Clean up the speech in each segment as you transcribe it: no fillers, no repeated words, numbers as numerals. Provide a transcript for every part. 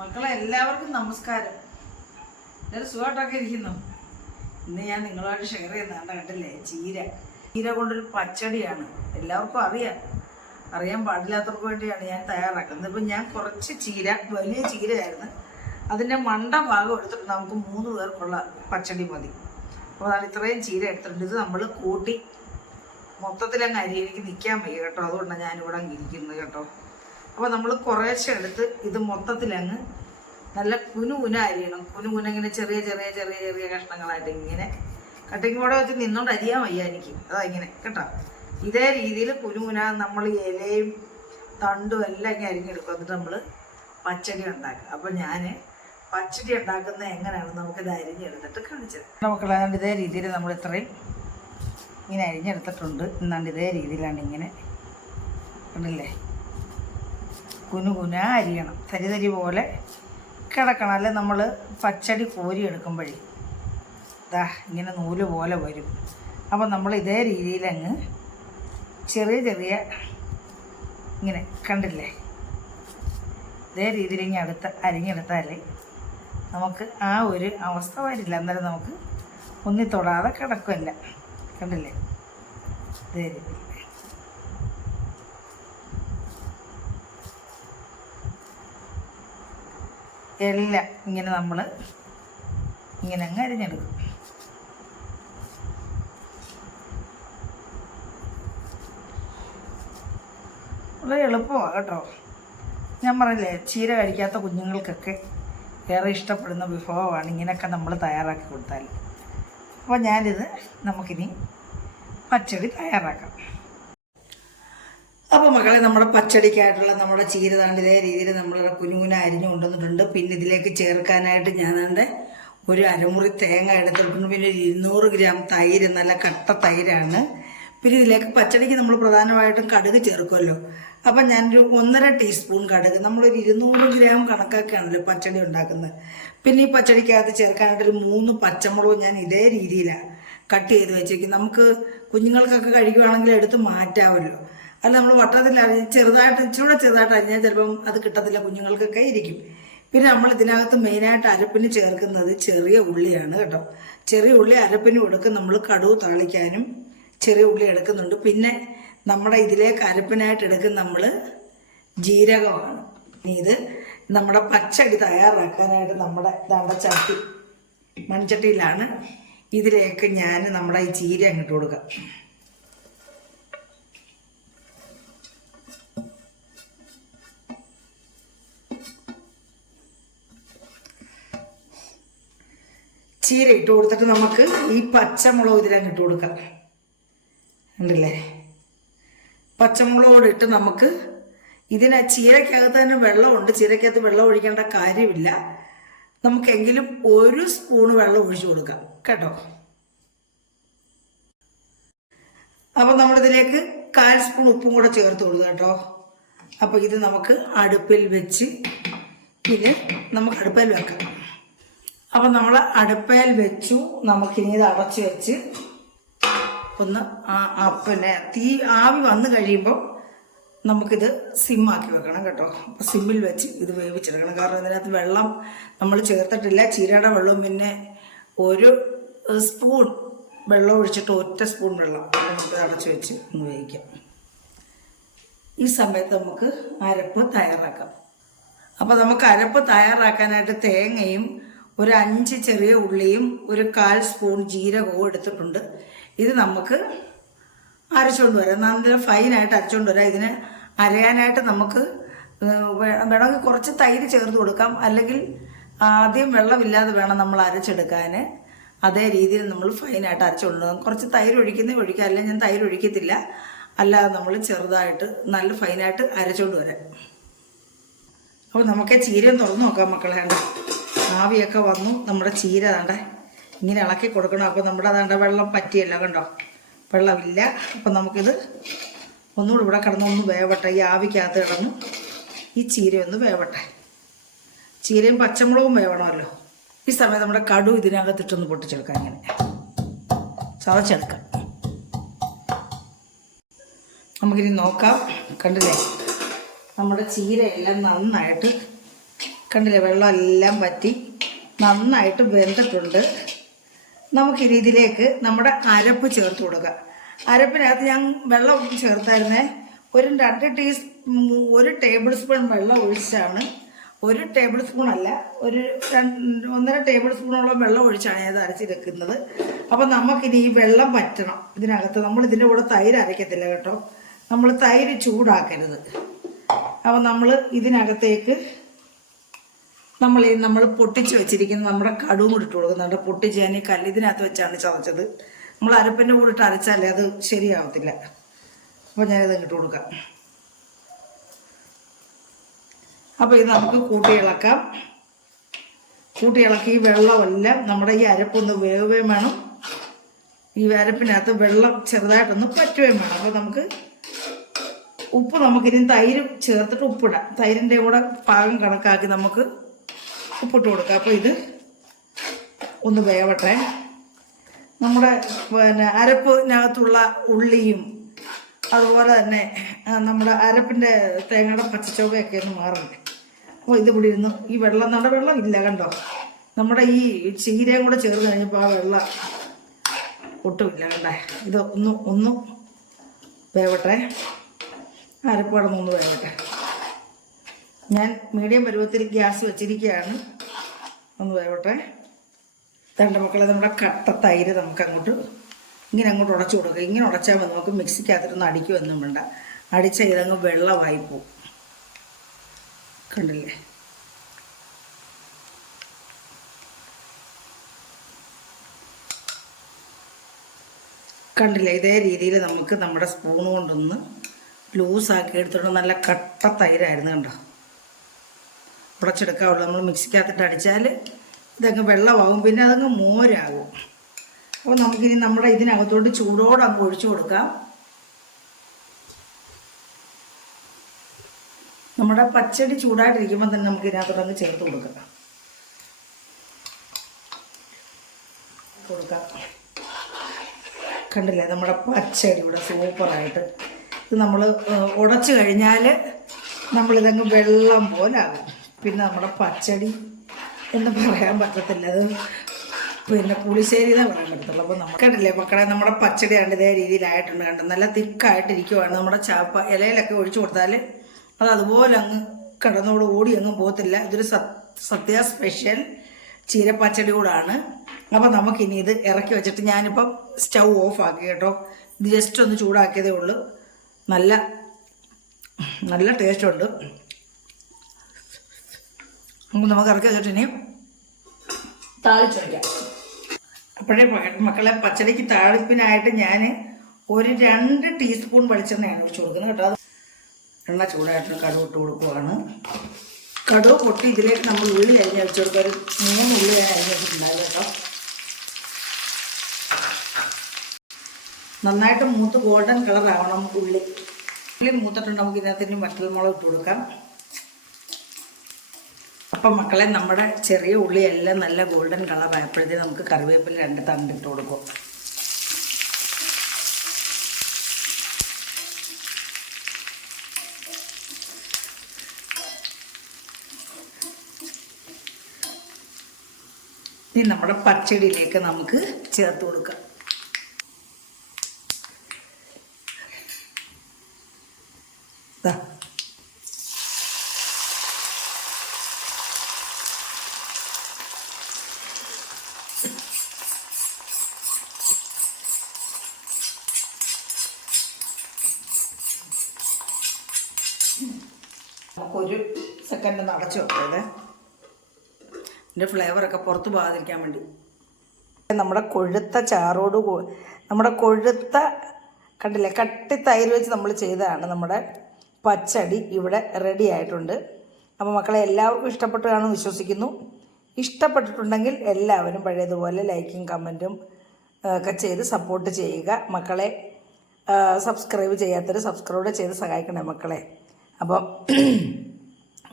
മക്കളെ എല്ലാവർക്കും നമസ്കാരം. എല്ലാവരും സുഖമായിട്ടൊക്കെ ഇരിക്കുന്നു. ഇന്ന് ഞാൻ നിങ്ങളുമായിട്ട് ഷെയർ ചെയ്യുന്നതാണ്. കണ്ടില്ലേ, ചീര കൊണ്ടൊരു പച്ചടിയാണ്. എല്ലാവർക്കും അറിയാൻ പാടില്ലാത്തവർക്ക് വേണ്ടിയാണ് ഞാൻ തയ്യാറാക്കുന്നത്. ഇപ്പം ഞാൻ കുറച്ച് വലിയ ചീരയായിരുന്നു, അതിൻ്റെ മണ്ട ഭാഗം എടുത്തിട്ട് നമുക്ക് 3 പേർക്കുള്ള പച്ചടി മതി. അപ്പോൾ അതാണ് ഇത്രയും ചീര എടുത്തിട്ടുണ്ട്. ഇത് നമ്മൾ കൂട്ടി മൊത്തത്തിലങ്ങ് എനിക്ക് നിൽക്കാൻ വയ്യ കേട്ടോ, അതുകൊണ്ടാണ് ഞാനിവിടെ അങ്ങ് ഇരിക്കുന്നത് കേട്ടോ. അപ്പോൾ നമ്മൾ കുറേശ്ശെ എടുത്ത് ഇത് മൊത്തത്തിലങ്ങ് നല്ല കുനുകുന അരിയണം. കുനുകുന ഇങ്ങനെ ചെറിയ ചെറിയ ചെറിയ ചെറിയ കഷ്ണങ്ങളായിട്ട് ഇങ്ങനെ കട്ടിങ് ബോർഡ് വെച്ച് നിന്നോണ്ട് അരിയാൻ വയ്യ എനിക്ക്. അതാ ഇങ്ങനെ കേട്ടോ. ഇതേ രീതിയിൽ കുനുകുന നമ്മൾ ഇലയും തണ്ടും എല്ലാം ഇങ്ങനെ അരിഞ്ഞെടുക്കും. എന്നിട്ട് നമ്മൾ പച്ചടി ഉണ്ടാക്കുക. അപ്പോൾ ഞാൻ പച്ചടി ഉണ്ടാക്കുന്നത് എങ്ങനെയാണെന്ന് നമുക്കിത് അരിഞ്ഞെടുത്തിട്ട് കാണിച്ചത്. മക്കളെ അതുകൊണ്ട് ഇതേ രീതിയിൽ നമ്മൾ ഇത്രയും ഇങ്ങനെ അരിഞ്ഞെടുത്തിട്ടുണ്ട്. എന്നാണ്ട് ഇതേ രീതിയിലാണ് ഇങ്ങനെ കണ്ടില്ലേ, കുനുകുന അരിയണം. തരി പോലെ കിടക്കണം. അല്ലെ നമ്മൾ പച്ചടി കോരി എടുക്കുമ്പോഴേ ഇതാ ഇങ്ങനെ നൂല് പോലെ വരും. അപ്പോൾ നമ്മൾ ഇതേ രീതിയിലങ്ങ് ചെറിയ ചെറിയ ഇങ്ങനെ കണ്ടില്ലേ, ഇതേ രീതിയിൽ ഇങ്ങനെ അരിഞ്ഞെടുത്താൽ നമുക്ക് ആ ഒരു അവസ്ഥ വരില്ല. അന്നേരം നമുക്ക് ഒന്നി തൊടാതെ കിടക്കുമല്ല. കണ്ടില്ലേ, ഇതേ രീതിയിൽ എല്ലാം ഇങ്ങനെ നമ്മൾ ഇങ്ങനെ അങ്ങ് അരിഞ്ഞെടുക്കും. വളരെ എളുപ്പമാണ് കേട്ടോ. ഞാൻ പറഞ്ഞില്ലേ, ചീര കഴിക്കാത്ത കുഞ്ഞുങ്ങൾക്കൊക്കെ ഏറെ ഇഷ്ടപ്പെടുന്ന വിഭവമാണ് ഇങ്ങനെയൊക്കെ നമ്മൾ തയ്യാറാക്കി കൊടുത്താൽ. അപ്പോൾ ഞാനിത് നമുക്കിനി പച്ചടി തയ്യാറാക്കാം. അപ്പോൾ മക്കളെ, നമ്മുടെ പച്ചടിക്കായിട്ടുള്ള നമ്മുടെ ചീര താണ്ട് ഇതേ രീതിയിൽ നമ്മൾ കുനുകുന അരിഞ്ഞു കൊണ്ടുവന്നിട്ടുണ്ട്. പിന്നെ ഇതിലേക്ക് ചേർക്കാനായിട്ട് ഞാൻ ഒരു അരമുറി തേങ്ങ എടുത്തിട്ടുണ്ട്. പിന്നെ 200 ഗ്രാം തൈര്, നല്ല കട്ട തൈരാണ്. പിന്നെ ഇതിലേക്ക് പച്ചടിക്ക് നമ്മൾ പ്രധാനമായിട്ടും കടുക് ചേർക്കുമല്ലോ. അപ്പം ഞാനൊരു 1.5 ടീസ്പൂൺ കടുക്, നമ്മളൊരു 200 ഗ്രാം കണക്കാക്കിയാണല്ലോ പച്ചടി ഉണ്ടാക്കുന്നത്. പിന്നെ ഈ പച്ചടിക്കകത്ത് ചേർക്കാനായിട്ടൊരു 3 പച്ചമുളക് ഞാൻ ഇതേ രീതിയിലാണ് കട്ട് ചെയ്ത് വെച്ചേക്കും. നമുക്ക് കുഞ്ഞുങ്ങൾക്കൊക്കെ കഴിക്കുവാണെങ്കിൽ എടുത്ത് മാറ്റാമല്ലോ. അല്ല നമ്മൾ വട്ടത്തിൽ ചെറുതായിട്ട് ഇച്ചിരൂടെ ചെറുതായിട്ട് അരിഞ്ഞാൽ ചിലപ്പം അത് കിട്ടത്തില്ല, കുഞ്ഞുങ്ങൾക്കൊക്കെ ഇരിക്കും. പിന്നെ നമ്മൾ ഇതിനകത്ത് മെയിനായിട്ട് അരപ്പിന് ചേർക്കുന്നത് ചെറിയ ഉള്ളിയാണ് കേട്ടോ. ചെറിയ ഉള്ളി അരപ്പിന് കൊടുക്കും. നമ്മൾ കടുക് താളിക്കാനും ചെറിയ ഉള്ളി എടുക്കുന്നുണ്ട്. പിന്നെ നമ്മുടെ ഇതിലേക്ക് അരപ്പിനായിട്ട് എടുക്കുന്ന നമ്മൾ ജീരകമാണ്. ഇത് നമ്മുടെ പച്ചടി തയ്യാറാക്കാനായിട്ട് നമ്മുടെ ചട്ടി മൺചട്ടിയിലാണ്. ഇതിലേക്ക് ഞാൻ നമ്മുടെ ഈ ചീര അങ്ങോട്ട് കൊടുക്കാം. ചീര ഇട്ട് കൊടുത്തിട്ട് നമുക്ക് ഈ പച്ചമുളക് ഇതിലങ്ങ് ഇട്ട് കൊടുക്കാം. ഉണ്ടല്ലേ, പച്ചമുളകോട് ഇട്ട് നമുക്ക് ചീരക്കകത്ത് തന്നെ വെള്ളമുണ്ട്. ചീരക്കകത്ത് വെള്ളം ഒഴിക്കേണ്ട കാര്യമില്ല. നമുക്കെങ്കിലും 1 സ്പൂൺ വെള്ളം ഒഴിച്ചു കൊടുക്കാം കേട്ടോ. അപ്പം നമ്മളിതിലേക്ക് 1/4 സ്പൂൺ ഉപ്പും കൂടെ ചേർത്ത് കൊടുക്കാം കേട്ടോ. അപ്പോൾ ഇത് നമുക്ക് അടുപ്പിൽ വെച്ച് നമുക്ക് അടുപ്പിൽ വെക്കാം. അപ്പം നമ്മൾ അടുപ്പയിൽ വെച്ചു. നമുക്കിനി ഇത് അടച്ച് വെച്ച് ഒന്ന് പിന്നെ ആവി വന്നു കഴിയുമ്പോൾ നമുക്കിത് സിമ്മാക്കി വെക്കണം കേട്ടോ. അപ്പം സിമ്മിൽ വെച്ച് ഇത് വേവിച്ചെടുക്കണം. കാരണം ഇതിനകത്ത് വെള്ളം നമ്മൾ ചേർത്തിട്ടില്ല, ചീരയുടെ വെള്ളവും. പിന്നെ 1 സ്പൂൺ വെള്ളം ഒഴിച്ചിട്ട് 1 സ്പൂൺ വെള്ളം നമുക്ക് അടച്ച് വെച്ച് ഒന്ന് വേവിക്കാം. ഈ സമയത്ത് നമുക്ക് അരപ്പ് തയ്യാറാക്കാം. അപ്പോൾ നമുക്ക് അരപ്പ് തയ്യാറാക്കാനായിട്ട് തേങ്ങയും 5 ചെറിയ ഉള്ളിയും 1/4 സ്പൂൺ ജീരകവും എടുത്തിട്ടുണ്ട്. ഇത് നമുക്ക് അരച്ചുകൊണ്ട് വരാം. നല്ല ഫൈനായിട്ട് അരച്ചുകൊണ്ട് വരാം. ഇതിന് അരയാനായിട്ട് നമുക്ക് വേണമെങ്കിൽ കുറച്ച് തൈര് ചേർത്ത് കൊടുക്കാം. അല്ലെങ്കിൽ ആദ്യം വെള്ളമില്ലാതെ വേണം നമ്മൾ അരച്ചെടുക്കാൻ. അതേ രീതിയിൽ നമ്മൾ ഫൈനായിട്ട് അരച്ചുകൊണ്ട് പോകാം. കുറച്ച് തൈര് ഒഴിക്കാം, അല്ലെങ്കിൽ ഞാൻ തൈര് ഒഴിക്കത്തില്ല. അല്ലാതെ നമ്മൾ ചെറുതായിട്ട് നല്ല ഫൈനായിട്ട് അരച്ചുകൊണ്ട് വരാം. അപ്പോൾ നമുക്ക് ചീരയും തുറന്ന് നോക്കാം മക്കളെ. ആവിയൊക്കെ വന്നു. നമ്മുടെ ചീര ഇങ്ങനെ ഇളക്കി കൊടുക്കണം. അപ്പോൾ നമ്മുടെ വെള്ളം പറ്റിയല്ല കണ്ടോ, വെള്ളമില്ല. അപ്പം നമുക്കിത് ഒന്നുകൂടി ഇവിടെ കിടന്നൊന്ന് വേവട്ടെ. ഈ ആവിക്കകത്ത് കിടന്ന് ഈ ചീരയൊന്ന് വേവട്ടെ. ചീരയും പച്ചമുളകും വേവണമല്ലോ. ഈ സമയം നമ്മുടെ കടു ഇതിനകത്തിട്ടൊന്ന് പൊട്ടിച്ചെടുക്കാം. ഇങ്ങനെ ചതച്ചെടുക്കാം. നമുക്കിനി നോക്കാം. കണ്ടില്ലേ, നമ്മുടെ ചീരയെല്ലാം നന്നായിട്ട് കണ്ടില്ലേ, വെള്ളം എല്ലാം വറ്റി നന്നായിട്ട് വെന്തിട്ടുണ്ട്. നമുക്കിനി ഇതിലേക്ക് നമ്മുടെ അരപ്പ് ചേർത്ത് കൊടുക്കാം. അരപ്പിനകത്ത് ഞാൻ വെള്ളം ചേർത്തായിരുന്നേ. ഒരു 1 ടേബിൾ സ്പൂൺ വെള്ളം ഒഴിച്ചാണ്, 1 ടേബിൾ സ്പൂൺ അല്ല, 1.5 ടേബിൾ സ്പൂണോളം വെള്ളം ഒഴിച്ചാണ് ഞാൻ ഇത് അരച്ചെടുക്കുന്നത്. അപ്പം നമുക്കിനി ഈ വെള്ളം പറ്റണം ഇതിനകത്ത്. നമ്മൾ ഇതിൻ്റെ കൂടെ തൈര് അരയ്ക്കത്തില്ല കേട്ടോ, നമ്മൾ തൈര് ചൂടാക്കരുത്. അപ്പം നമ്മൾ ഇതിനകത്തേക്ക് നമ്മൾ പൊട്ടിച്ച് വെച്ചിരിക്കുന്ന നമ്മുടെ കടുവും കൂടി ഇട്ട് കൊടുക്കുന്നുണ്ട്. പൊട്ടിച്ച് ഞാൻ ഈ ഇതിനകത്ത് വെച്ചാണ് ചതച്ചത്. നമ്മൾ അരപ്പിൻ്റെ കൂടെ ഇട്ട് അരച്ചാലേ അത് ശരിയാവത്തില്ല. അപ്പോൾ ഞാനിത് ഇട്ട് കൊടുക്കാം. അപ്പോൾ ഇത് നമുക്ക് കൂട്ടി ഇളക്കി ഈ വെള്ളമെല്ലാം നമ്മുടെ ഈ അരപ്പൊന്ന് വേവുകയും വേണം. ഈ അരപ്പിനകത്ത് വെള്ളം ചെറുതായിട്ടൊന്ന് പറ്റുകയും വേണം. അപ്പോൾ നമുക്ക് ഉപ്പ് നമുക്കിനി തൈര് ചേർത്തിട്ട് ഉപ്പിടാം. തൈരിൻ്റെ കൂടെ പാകം കണക്കാക്കി നമുക്ക് ഉപ്പിട്ട് കൊടുക്കാം. അപ്പോൾ ഇത് ഒന്ന് വേവട്ടെ. നമ്മുടെ അരപ്പിനകത്തുള്ള ഉള്ളിയും അതുപോലെ തന്നെ നമ്മുടെ അരപ്പിൻ്റെ തേങ്ങയുടെ പച്ചച്ചോവയൊക്കെ ഒന്ന് മാറണ്ടേ. അപ്പോൾ ഇത് ഇവിടെ ഇരുന്നു ഈ നമ്മുടെ വെള്ളം ഇല്ല കണ്ടോ, നമ്മുടെ ഈ ചീരയും കൂടെ ചേർന്ന് കഴിഞ്ഞപ്പോൾ ആ വെള്ളം ഒട്ടുമില്ല കണ്ടേ. ഇത് ഒന്ന് വേവട്ടെ, അരപ്പടന്നൊന്ന് വേവട്ടെ. ഞാൻ മീഡിയം പരുവത്തിൽ ഗ്യാസ് വെച്ചിരിക്കുകയാണ്, ഒന്ന് വേവട്ടെ. രണ്ട് മക്കളെ, നമ്മുടെ കട്ട തൈര് നമുക്ക് അങ്ങോട്ട് ഉടച്ചു കൊടുക്കുക. ഇങ്ങനെ ഉടച്ചാൽ മതി. നമുക്ക് മിക്സിക്കകത്തിട്ടൊന്നും അടിക്കുമൊന്നും വേണ്ട. അടിച്ചാൽ ഇതങ്ങ് വെള്ളമായി പോവും. കണ്ടില്ലേ, ഇതേ രീതിയിൽ നമുക്ക് നമ്മുടെ സ്പൂൺ കൊണ്ടൊന്ന് ലൂസാക്കി എടുത്തിട്ട് നല്ല കട്ട തൈരായിരുന്നു കണ്ടോ. ഉടച്ചെടുക്കാവുള്ളൂ. നമ്മൾ മിക്സിക്കകത്തിട്ട് അടിച്ചാൽ ഇതങ്ങ് വെള്ളമാകും, പിന്നെ അതങ്ങ് മോരാകും. അപ്പോൾ നമുക്കിനി നമ്മുടെ ഇതിനകത്തോട്ട് ചൂടോടെ അങ്ങ് ഒഴിച്ചു കൊടുക്കാം. നമ്മുടെ പച്ചടി ചൂടായിട്ടിരിക്കുമ്പോൾ തന്നെ നമുക്ക് ഇതിനകത്തോട്ട് അങ്ങ് ചേർത്ത് കൊടുക്കാം. കണ്ടില്ലേ, നമ്മുടെ പച്ചടി ഇവിടെ സൂപ്പറായിട്ട്. ഇത് നമ്മൾ ഉടച്ചു കഴിഞ്ഞാൽ നമ്മളിതങ്ങ് വെള്ളം പോലാകും. പിന്നെ നമ്മുടെ പച്ചടി എന്ന് പറയാൻ പറ്റത്തില്ല, അത് പിന്നെ പുളിശ്ശേരി എന്നേ പറയാൻ പറ്റത്തുള്ളൂ. അപ്പോൾ നമുക്ക് കണ്ടില്ലേ മക്കളെ, നമ്മുടെ പച്ചടി കണ്ട് ഇതേ രീതിയിലായിട്ടുണ്ട്. കണ്ട് നല്ല തിക്കായിട്ടിരിക്കുവാണ്. നമ്മുടെ ഇലയിലൊക്കെ ഒഴിച്ചു കൊടുത്താൽ അത് അതുപോലെ അങ്ങ് കിടന്നോട് ഓടി അങ്ങ് പോകത്തില്ല. ഇതൊരു സത്യ സ്പെഷ്യൽ ചീരപ്പച്ചടി കൂടാണ്. അപ്പോൾ നമുക്കിനി ഇത് ഇറക്കി വെച്ചിട്ട് ഞാനിപ്പം സ്റ്റൗ ഓഫ് ആക്കി കേട്ടോ. ഇത് ജസ്റ്റ് ഒന്ന് ചൂടാക്കിയതേ ഉള്ളൂ. നല്ല ടേസ്റ്റുണ്ട്. നമുക്ക് ഇറക്കി വെച്ചിട്ട് ഇനി താളിച്ചൊഴിക്കാം. അപ്പോഴേ മക്കളെ, പച്ചടിക്ക് താളിപ്പിനായിട്ട് ഞാൻ ഒരു 2 ടീസ്പൂൺ വെളിച്ചെണ്ണയാണ് ഒഴിച്ച് കൊടുക്കുന്നത് കേട്ടോ. അത് എണ്ണ ചൂടായിട്ട് കടുക് ഇട്ട് കൊടുക്കുവാണ്. കടുക് പൊട്ടി ഇതിലേക്ക് നമ്മൾ ഉള്ളി അരിഞ്ഞ് വെച്ച് കൊടുക്കുക. ഒരു 3 ഉള്ളി ഞാൻ അരിഞ്ഞ് വെച്ചിട്ടുണ്ടായിരുന്നു കേട്ടോ. നന്നായിട്ട് മൂത്ത് ഗോൾഡൻ കളർ ആവണം ഉള്ളി മൂത്തിട്ടുണ്ട്. നമുക്ക് ഇതിനകത്ത് വറ്റൽമുളക് ഇട്ട് കൊടുക്കാം. അപ്പം മക്കളെ, നമ്മുടെ ചെറിയ ഉള്ളിയെല്ലാം നല്ല ഗോൾഡൻ കളർ ആയപ്പോഴത്തേക്ക് നമുക്ക് കറിവേപ്പില 2 തണ്ട് ഇട്ട് കൊടുക്കും. ഇനി നമ്മുടെ പച്ചടിയിലേക്ക് നമുക്ക് ചേർത്ത് കൊടുക്കാം. നമുക്കൊരു സെക്കൻഡ് ഒന്ന് അടച്ചു വെക്കരുത്, ഇതിൻ്റെ ഫ്ലേവറൊക്കെ പുറത്ത് പോകാതിരിക്കാൻ വേണ്ടി. നമ്മുടെ കൊഴുത്ത ചാറോട് നമ്മുടെ കൊഴുത്ത കണ്ടില്ലേ കട്ടി തൈര് വെച്ച് നമ്മൾ ചെയ്തതാണ് നമ്മുടെ പച്ചടി ഇവിടെ റെഡി ആയിട്ടുണ്ട്. അപ്പോൾ മക്കളെ, എല്ലാവർക്കും ഇഷ്ടപ്പെട്ടു കാണുമെന്ന് വിശ്വസിക്കുന്നു. ഇഷ്ടപ്പെട്ടിട്ടുണ്ടെങ്കിൽ എല്ലാവരും പഴയതുപോലെ ലൈക്കും കമൻറ്റും ഒക്കെ ചെയ്ത് സപ്പോർട്ട് ചെയ്യുക മക്കളെ. സബ്സ്ക്രൈബ് ചെയ്യാത്തവർ സബ്സ്ക്രൈബ് ചെയ്ത് സഹായിക്കണേ മക്കളെ. അപ്പം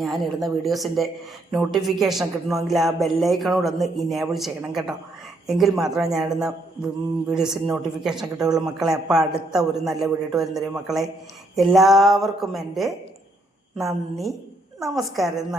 ഞാനിടുന്ന വീഡിയോസിൻ്റെ നോട്ടിഫിക്കേഷൻ കിട്ടണമെങ്കിൽ ആ ബെല്ലൈക്കണോട് ഒന്ന് ഇനേബിൾ ചെയ്യണം കേട്ടോ. എങ്കിൽ മാത്രമേ ഞാനിടുന്ന വീഡിയോസിൻ്റെ നോട്ടിഫിക്കേഷൻ കിട്ടുകയുള്ളൂ മക്കളെ. അപ്പോൾ അടുത്ത ഒരു നല്ല വീഡിയോ ഇട്ട് വരുന്നവരും മക്കളെ, എല്ലാവർക്കും എൻ്റെ നന്ദി, നമസ്കാരം.